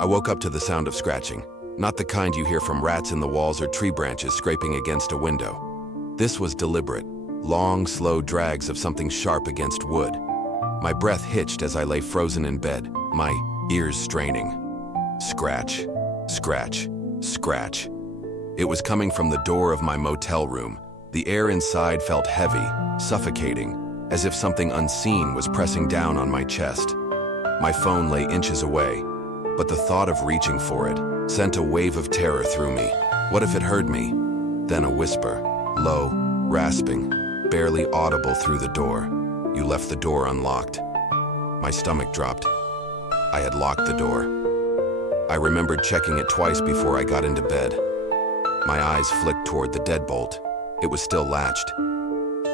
I woke up to the sound of scratching, not the kind you hear from rats in the walls or tree branches scraping against a window. This was deliberate, long, slow drags of something sharp against wood. My breath hitched as I lay frozen in bed, my ears straining. Scratch, scratch, scratch. It was coming from the door of my motel room. The air inside felt heavy, suffocating, as if something unseen was pressing down on my chest. My phone lay inches away, but the thought of reaching for it sent a wave of terror through me. What if it heard me? Then a whisper, low, rasping, barely audible through the door. You left the door unlocked. My stomach dropped. I had locked the door. I remembered checking it twice before I got into bed. My eyes flicked toward the deadbolt. It was still latched.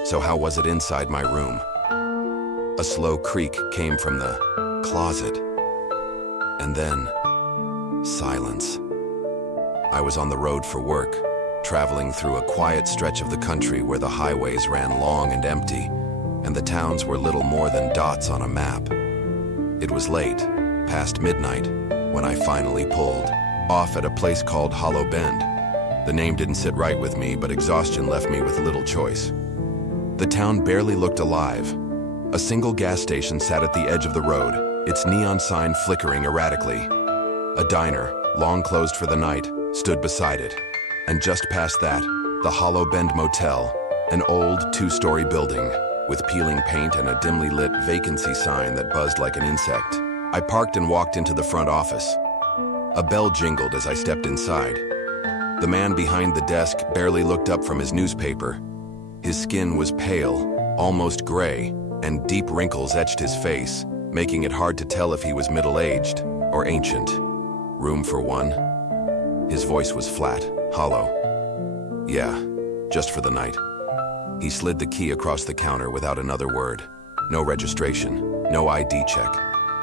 So how was it inside my room? A slow creak came from the closet. And then, silence. I was on the road for work, traveling through a quiet stretch of the country where the highways ran long and empty, and the towns were little more than dots on a map. It was late, past midnight, when I finally pulled off at a place called Hollow Bend. The name didn't sit right with me, but exhaustion left me with little choice. The town barely looked alive. A single gas station sat at the edge of the road, its neon sign flickering erratically. A diner, long closed for the night, stood beside it. And just past that, the Hollow Bend Motel, an old two-story building with peeling paint and a dimly lit vacancy sign that buzzed like an insect. I parked and walked into the front office. A bell jingled as I stepped inside. The man behind the desk barely looked up from his newspaper. His skin was pale, almost gray, and deep wrinkles etched his face, making it hard to tell if he was middle-aged or ancient. Room for one? His voice was flat, hollow. Yeah, just for the night. He slid the key across the counter without another word. No registration, no ID check.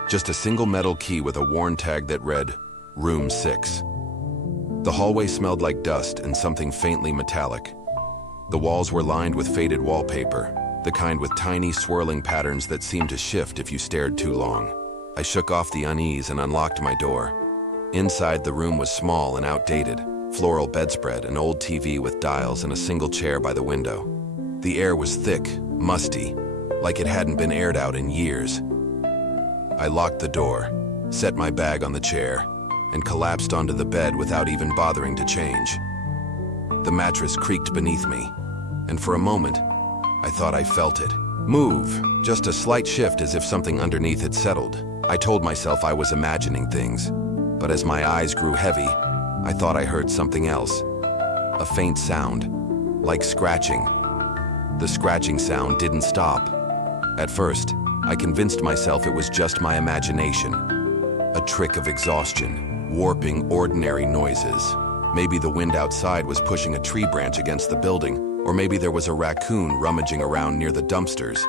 Just a single metal key with a worn tag that read, Room 6. The hallway smelled like dust and something faintly metallic. The walls were lined with faded wallpaper, the kind with tiny swirling patterns that seemed to shift if you stared too long. I shook off the unease and unlocked my door. Inside, the room was small and outdated, floral bedspread, an old TV with dials, and a single chair by the window. The air was thick, musty, like it hadn't been aired out in years. I locked the door, set my bag on the chair, and collapsed onto the bed without even bothering to change. The mattress creaked beneath me, and for a moment, I thought I felt it move, just a slight shift as if something underneath had settled. I told myself I was imagining things, but as my eyes grew heavy, I thought I heard something else. A faint sound, like scratching. The scratching sound didn't stop. At first, I convinced myself it was just my imagination. A trick of exhaustion, warping ordinary noises. Maybe the wind outside was pushing a tree branch against the building, or maybe there was a raccoon rummaging around near the dumpsters.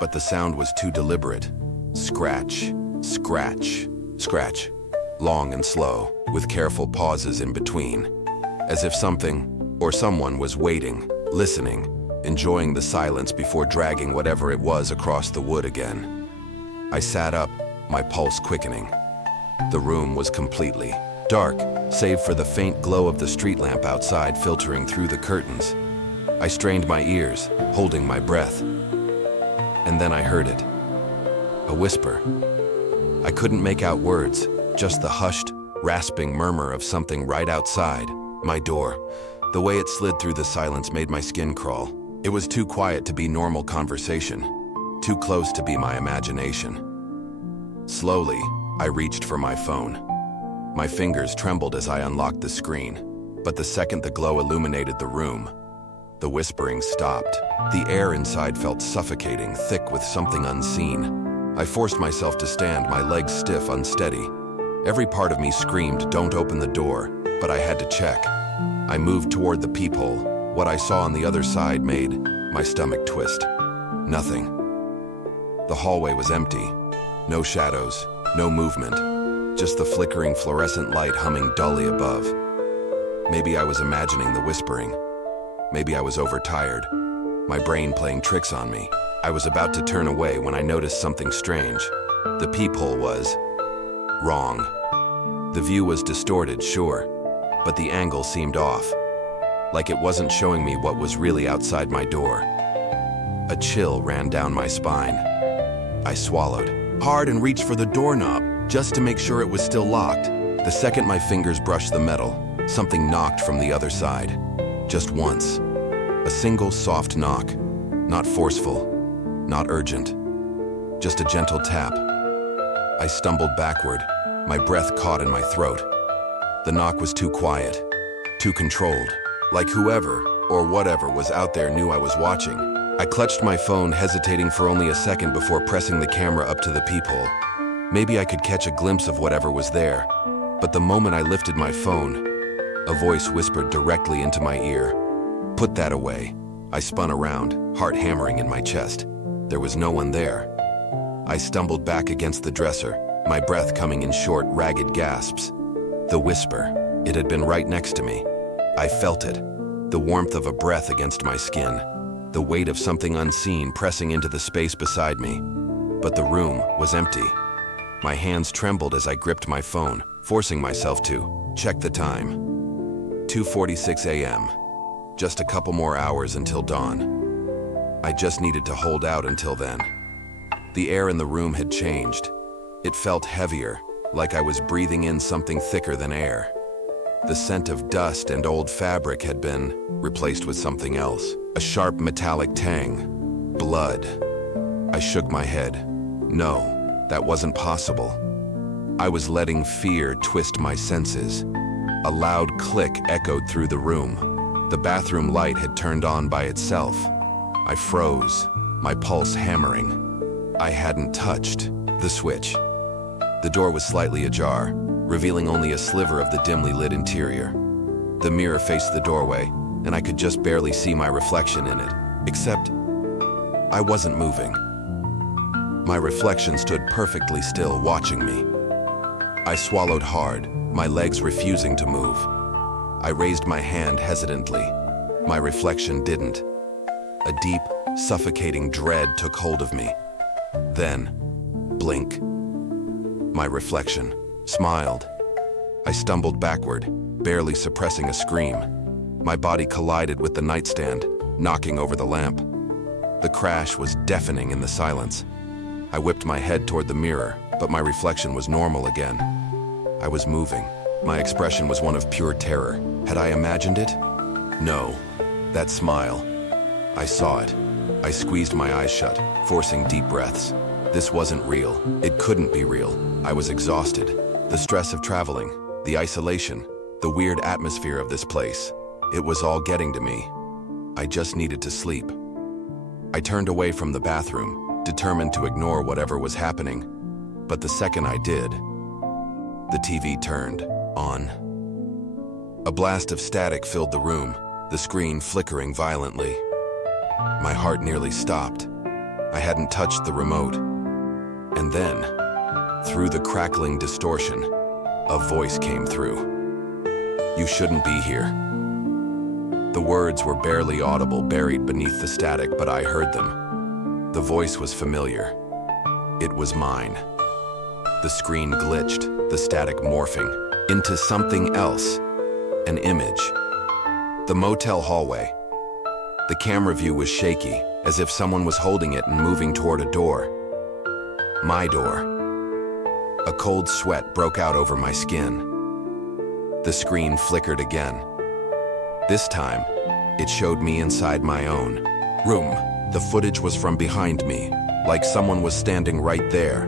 But the sound was too deliberate. Scratch, scratch, scratch. Long and slow, with careful pauses in between. As if something, or someone was waiting, listening, enjoying the silence before dragging whatever it was across the wood again. I sat up, my pulse quickening. The room was completely dark, save for the faint glow of the street lamp outside filtering through the curtains. I strained my ears, holding my breath. And then I heard it. A whisper. I couldn't make out words, just the hushed, rasping murmur of something right outside my door. The way it slid through the silence made my skin crawl. It was too quiet to be normal conversation, too close to be my imagination. Slowly, I reached for my phone. My fingers trembled as I unlocked the screen, but the second the glow illuminated the room, the whispering stopped. The air inside felt suffocating, thick with something unseen. I forced myself to stand, my legs stiff, unsteady. Every part of me screamed, "Don't open the door," but I had to check. I moved toward the peephole. What I saw on the other side made my stomach twist. Nothing. The hallway was empty. No shadows, no movement, just the flickering fluorescent light humming dully above. Maybe I was imagining the whispering. Maybe I was overtired, my brain playing tricks on me. I was about to turn away when I noticed something strange. The peephole was wrong. The view was distorted, sure, but the angle seemed off, like it wasn't showing me what was really outside my door. A chill ran down my spine. I swallowed hard and reached for the doorknob, just to make sure it was still locked. The second my fingers brushed the metal, something knocked from the other side. Just once. A single soft knock. Not forceful, not urgent. Just a gentle tap. I stumbled backward, my breath caught in my throat. The knock was too quiet, too controlled, like whoever or whatever was out there knew I was watching. I clutched my phone, hesitating for only a second before pressing the camera up to the peephole. Maybe I could catch a glimpse of whatever was there, but the moment I lifted my phone, a voice whispered directly into my ear, "Put that away." I spun around, heart hammering in my chest. There was no one there. I stumbled back against the dresser, my breath coming in short, ragged gasps. The whisper, it had been right next to me. I felt it, the warmth of a breath against my skin, the weight of something unseen pressing into the space beside me. But the room was empty. My hands trembled as I gripped my phone, forcing myself to check the time. 2:46 a.m. Just a couple more hours until dawn. I just needed to hold out until then. The air in the room had changed. It felt heavier, like I was breathing in something thicker than air. The scent of dust and old fabric had been replaced with something else. A sharp metallic tang. Blood. I shook my head. No, that wasn't possible. I was letting fear twist my senses. A loud click echoed through the room. The bathroom light had turned on by itself. I froze, my pulse hammering. I hadn't touched the switch. The door was slightly ajar, revealing only a sliver of the dimly lit interior. The mirror faced the doorway, and I could just barely see my reflection in it, except I wasn't moving. My reflection stood perfectly still, watching me. I swallowed hard, my legs refusing to move. I raised my hand hesitantly. My reflection didn't. A deep, suffocating dread took hold of me. Then, blink. My reflection smiled. I stumbled backward, barely suppressing a scream. My body collided with the nightstand, knocking over the lamp. The crash was deafening in the silence. I whipped my head toward the mirror, but my reflection was normal again. I was moving. My expression was one of pure terror. Had I imagined it? No. That smile. I saw it. I squeezed my eyes shut, forcing deep breaths. This wasn't real. It couldn't be real. I was exhausted. The stress of traveling, the isolation, the weird atmosphere of this place. It was all getting to me. I just needed to sleep. I turned away from the bathroom, determined to ignore whatever was happening. But the second I did, the TV turned on. A blast of static filled the room, the screen flickering violently. My heart nearly stopped. I hadn't touched the remote. And then, through the crackling distortion, a voice came through. "You shouldn't be here." The words were barely audible, buried beneath the static, but I heard them. The voice was familiar. It was mine. The screen glitched, the static morphing into something else, an image. The motel hallway. The camera view was shaky, as if someone was holding it and moving toward a door. My door. A cold sweat broke out over my skin. The screen flickered again. This time, it showed me inside my own room. The footage was from behind me, like someone was standing right there.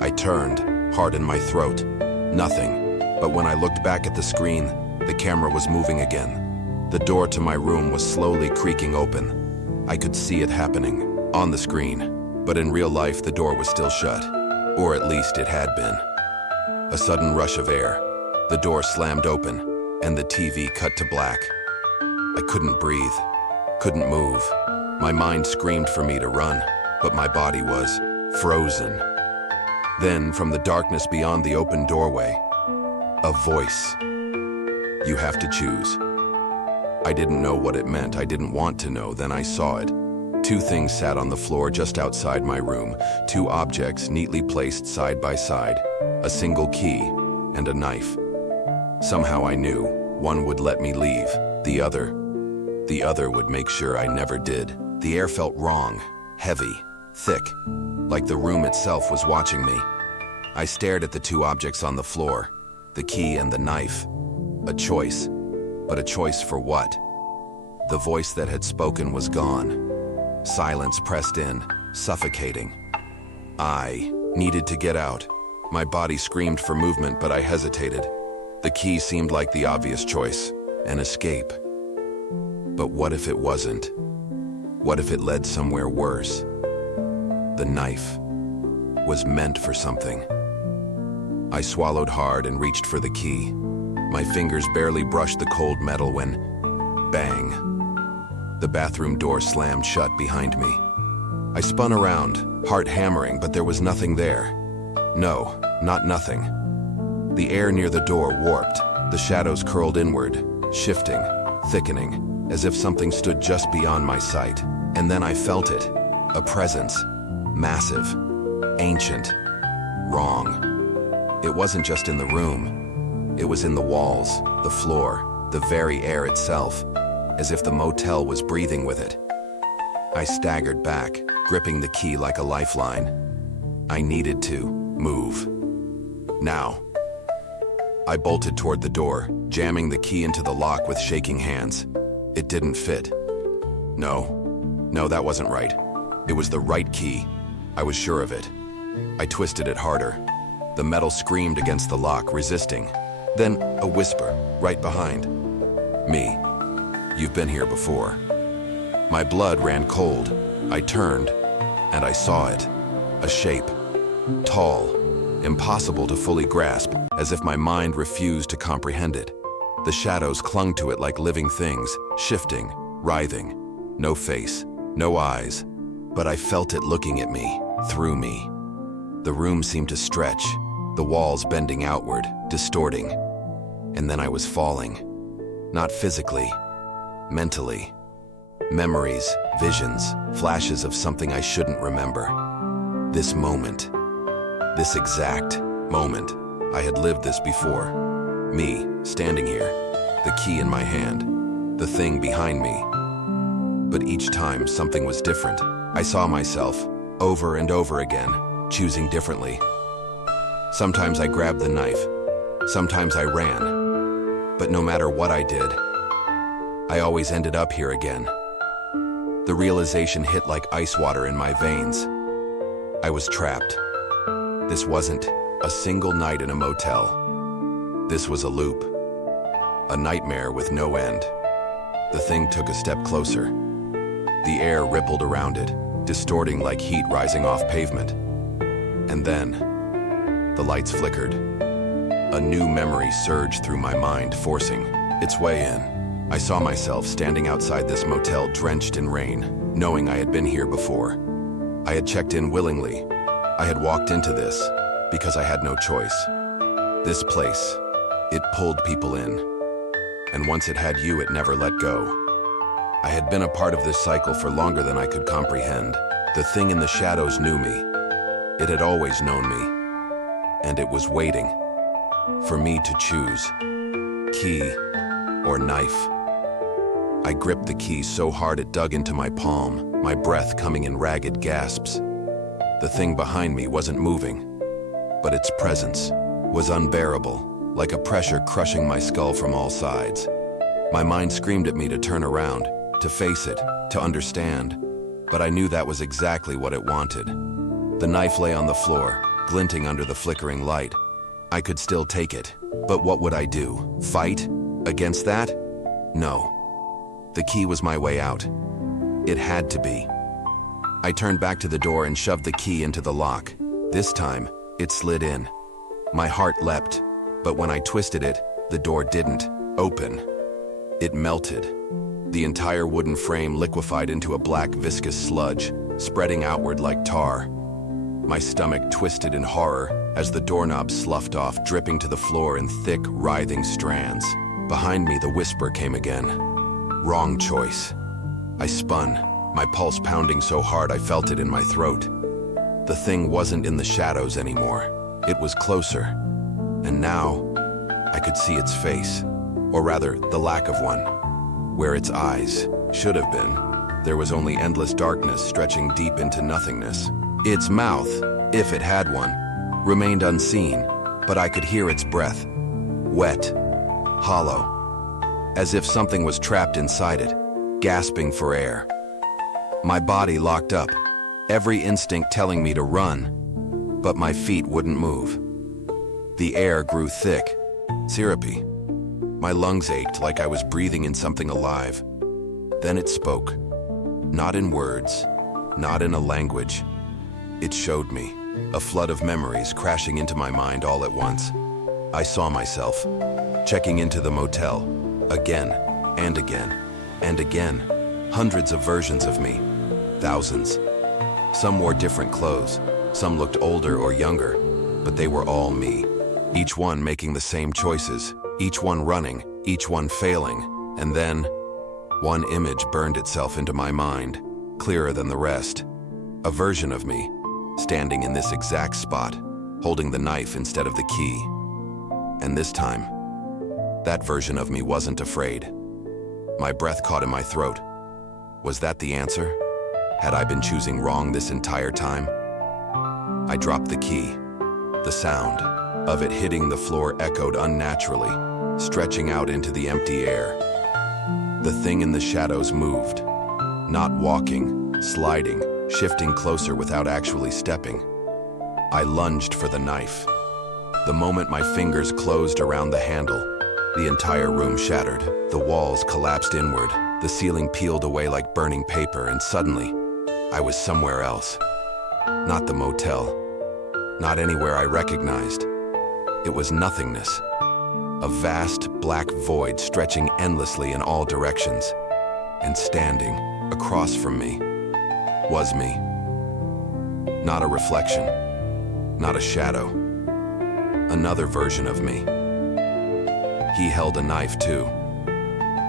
I turned, heart in my throat. Nothing. But when I looked back at the screen, the camera was moving again. The door to my room was slowly creaking open. I could see it happening, on the screen. But in real life, the door was still shut. Or at least it had been. A sudden rush of air. The door slammed open, and the TV cut to black. I couldn't breathe, couldn't move. My mind screamed for me to run, but my body was frozen. Then, from the darkness beyond the open doorway, a voice. "You have to choose." I didn't know what it meant. I didn't want to know. Then I saw it. Two things sat on the floor just outside my room. Two objects neatly placed side by side. A single key and a knife. Somehow I knew one would let me leave, the other would make sure I never did. The air felt wrong, heavy, thick, like the room itself was watching me. I stared at the two objects on the floor, the key and the knife. A choice, but a choice for what? The voice that had spoken was gone. Silence pressed in, suffocating. I needed to get out. My body screamed for movement, but I hesitated. The key seemed like the obvious choice, an escape. But what if it wasn't? What if it led somewhere worse? The knife was meant for something. I swallowed hard and reached for the key. My fingers barely brushed the cold metal when, bang, the bathroom door slammed shut behind me. I spun around, heart hammering, but there was nothing there. No, not nothing. The air near the door warped, the shadows curled inward, shifting, thickening, as if something stood just beyond my sight. And then I felt it, a presence, massive, ancient, wrong. It wasn't just in the room. It was in the walls, the floor, the very air itself, as if the motel was breathing with it. I staggered back, gripping the key like a lifeline. I needed to move. Now. I bolted toward the door, jamming the key into the lock with shaking hands. It didn't fit. No, that wasn't right. It was the right key. I was sure of it. I twisted it harder. The metal screamed against the lock, resisting. Then a whisper, right behind. Me. You've been here before. My blood ran cold. I turned, and I saw it. A shape. Tall. Impossible to fully grasp, as if my mind refused to comprehend it. The shadows clung to it like living things, shifting, writhing. No face, no eyes, but I felt it looking at me, through me. The room seemed to stretch, the walls bending outward, distorting. And then I was falling. Not physically, mentally. Memories, visions, flashes of something I shouldn't remember. This moment. This exact moment. I had lived this before. Me, standing here, the key in my hand, the thing behind me. But each time, something was different. I saw myself, over and over again, choosing differently. Sometimes I grabbed the knife. Sometimes I ran. But no matter what I did, I always ended up here again. The realization hit like ice water in my veins. I was trapped. This wasn't a single night in a motel. This was a loop. A nightmare with no end. The thing took a step closer. The air rippled around it, distorting like heat rising off pavement. And then, the lights flickered. A new memory surged through my mind, forcing its way in. I saw myself standing outside this motel drenched in rain, knowing I had been here before. I had checked in willingly. I had walked into this because I had no choice. This place, it pulled people in. And once it had you, it never let go. I had been a part of this cycle for longer than I could comprehend. The thing in the shadows knew me. It had always known me. And it was waiting for me to choose key or knife. I gripped the key so hard it dug into my palm, my breath coming in ragged gasps. The thing behind me wasn't moving, but its presence was unbearable, like a pressure crushing my skull from all sides. My mind screamed at me to turn around, to face it, to understand, but I knew that was exactly what it wanted. The knife lay on the floor, glinting under the flickering light. I could still take it, but what would I do? Fight against that? No. The key was my way out. It had to be. I turned back to the door and shoved the key into the lock. This time, it slid in. My heart leapt, but when I twisted it, the door didn't open. It melted. The entire wooden frame liquefied into a black viscous sludge, spreading outward like tar. My stomach twisted in horror as the doorknob sloughed off, dripping to the floor in thick, writhing strands. Behind me, the whisper came again. Wrong choice. I spun, my pulse pounding so hard I felt it in my throat. The thing wasn't in the shadows anymore. It was closer. And now, I could see its face, or rather, the lack of one. Where its eyes should have been, there was only endless darkness stretching deep into nothingness. Its mouth, if it had one, remained unseen, but I could hear its breath, wet, hollow, as if something was trapped inside it, gasping for air. My body locked up, every instinct telling me to run, but my feet wouldn't move. The air grew thick, syrupy. My lungs ached like I was breathing in something alive. Then it spoke. Not in words, not in a language. It showed me, a flood of memories crashing into my mind all at once. I saw myself, checking into the motel, again, and again, and again. Hundreds of versions of me, thousands. Some wore different clothes, some looked older or younger, but they were all me. Each one making the same choices, each one running, each one failing, and then one image burned itself into my mind, clearer than the rest. A version of me, standing in this exact spot, holding the knife instead of the key. And this time, that version of me wasn't afraid. My breath caught in my throat. Was that the answer? Had I been choosing wrong this entire time? I dropped the key. The sound of it hitting the floor echoed unnaturally, stretching out into the empty air. The thing in the shadows moved, not walking, sliding, shifting closer without actually stepping. I lunged for the knife. The moment my fingers closed around the handle, the entire room shattered. The walls collapsed inward, the ceiling peeled away like burning paper, and suddenly, I was somewhere else. Not the motel, not anywhere I recognized. It was nothingness. A vast black void stretching endlessly in all directions. And standing across from me was me. Not a reflection, not a shadow. Another version of me. He held a knife too.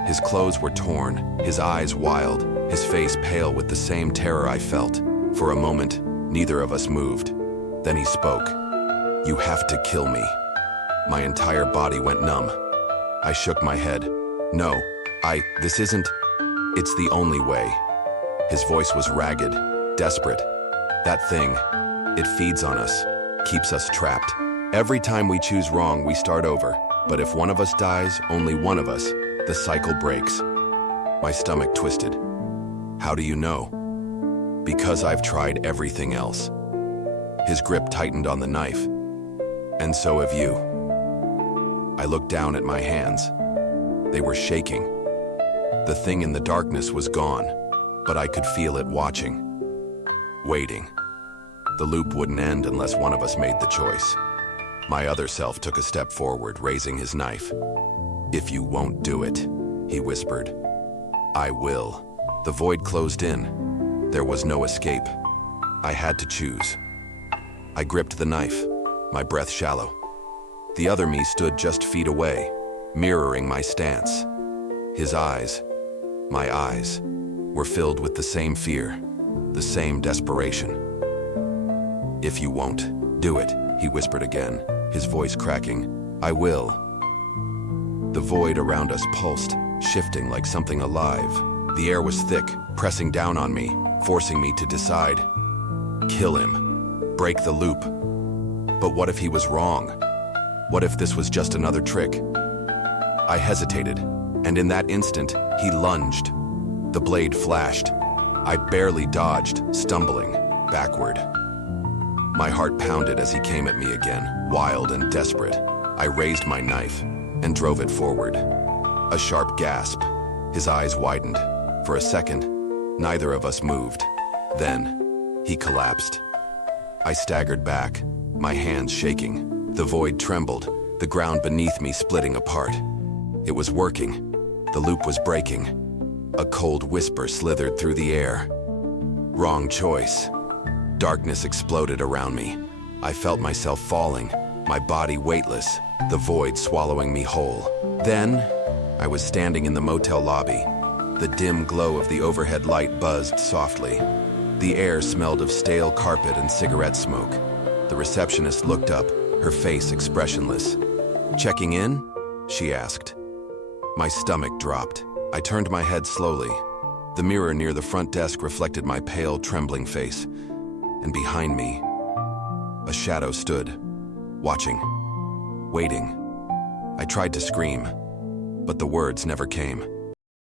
His clothes were torn, his eyes wild, his face pale with the same terror I felt. For a moment, neither of us moved. Then he spoke. "You have to kill me." My entire body went numb. I shook my head. "No, this isn't. It's the only way." His voice was ragged, desperate. "That thing, it feeds on us, keeps us trapped. Every time we choose wrong, we start over. But if one of us dies, only one of us, the cycle breaks." My stomach twisted. "How do you know?" "Because I've tried everything else." His grip tightened on the knife. "And so have you." I looked down at my hands. They were shaking. The thing in the darkness was gone, but I could feel it watching, waiting. The loop wouldn't end unless one of us made the choice. My other self took a step forward, raising his knife. "If you won't do it," he whispered. "I will." The void closed in. There was no escape. I had to choose. I gripped the knife, my breath shallow. The other me stood just feet away, mirroring my stance. His eyes, my eyes, were filled with the same fear, the same desperation. "If you won't do it," he whispered again, his voice cracking. "I will." The void around us pulsed, shifting like something alive. The air was thick, pressing down on me, forcing me to decide. Kill him. Break the loop. But what if he was wrong? What if this was just another trick? I hesitated, and in that instant, he lunged. The blade flashed. I barely dodged, stumbling backward. My heart pounded as he came at me again, wild and desperate. I raised my knife and drove it forward. A sharp gasp. His eyes widened. For a second, neither of us moved. Then, he collapsed. I staggered back, my hands shaking. The void trembled, the ground beneath me splitting apart. It was working. The loop was breaking. A cold whisper slithered through the air. Wrong choice. Darkness exploded around me. I felt myself falling, my body weightless, the void swallowing me whole. Then, I was standing in the motel lobby. The dim glow of the overhead light buzzed softly. The air smelled of stale carpet and cigarette smoke. The receptionist looked up, her face expressionless. "Checking in?" she asked. My stomach dropped. I turned my head slowly. The mirror near the front desk reflected my pale, trembling face. And behind me, a shadow stood, watching, waiting. I tried to scream, but the words never came.